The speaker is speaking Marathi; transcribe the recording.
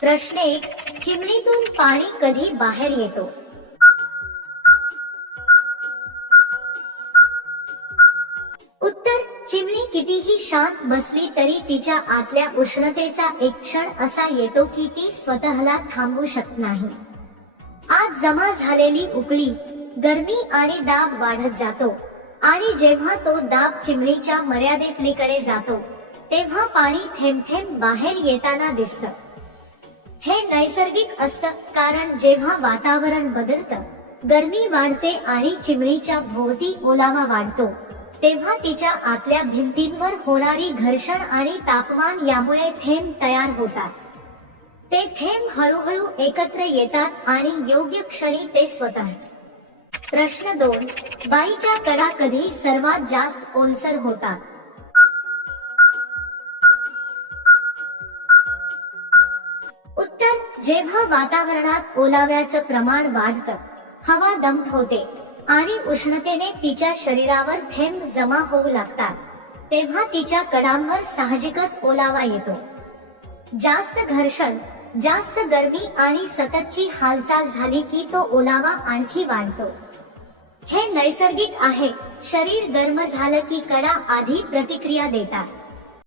प्रश्न एक चिमणीतून पाणी कधी बाहेर येतो? उत्तर चिमणी कितीही शांत बसली तरी तिच्या आतल्या उष्णतेचा एक क्षण असा येतो की ती स्वतःला थांबू शकत नाही. आज जमा झालेली उकळी गर्मी आणि दाब वाढत जातो. आणि जेव्हा तो दाब चिमणीच्या मर्यादेपलीकडे जातो तेव्हा पाणी थेंब थेंब बाहेर येताना दिसतं. नैसर्गिक असतं कारण जेव्हा वातावरण बदलतं गरमी वाढते आणि चिमणीच्या भोवती ओलावा वाढतो तेव्हा तिच्या आतल्या भिंतींवर होणारी घर्षण आणि तापमान यामुळे थेंब तयार होतात. ते थेंब हळूहळू एकत्र येतात आणि योग्य क्षणी ते स्वतःच. प्रश्न दोन बाईच्या कडा कधी सर्वात जास्त ओलसर होतात. उत्तर जेव्हा वातावरणात ओलाव्याचं प्रमाण वाढतं हवा दमट होते आणि उष्णतेने तिच्या शरीरावर थेंब जमा होऊ लागतात तेव्हा तिच्या कडांवर साहजिकच ओलावा येतो. जास्त घर्षण जास्त गर्मी आणि सततची हालचाल झाली की तो ओलावा आणखी वाढतो. हे नैसर्गिक आहे शरीर गर्म झालं की कडा आधी प्रतिक्रिया देतात.